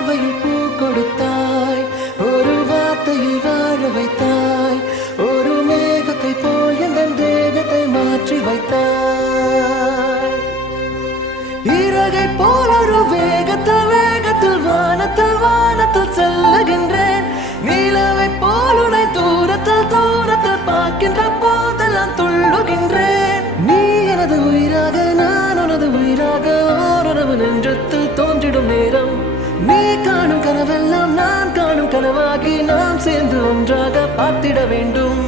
பார்வையில் பூ கொடுத்தாய், ஒரு வார்த்தையில் வாழ வைத்தாய், ஒரு மேகத்தை போல் என் தேகத்தை மாற்றி வைத்தாய். இறகை போல் ஒரு வேகத்தில் வேகத்தில் வானத்தில் வானத்தில் செல்லுகின்றேன். நீலவை போல் உன்னை தூரத்தில் தூரத்தில் பார்க்கின்ற போதெல்லாம் துள்ளுகின்றேன். நீ எனது உயிராக நான் உனது உயிராக ஓரளவு நெஞ்சத்தில் தோன்றிடும் நேரம். நீ காணும் கனவெல்லாம் நான் காணும் கனவாகி நாம் சேர்ந்து ஒன்றாக பார்த்திட வேண்டும்.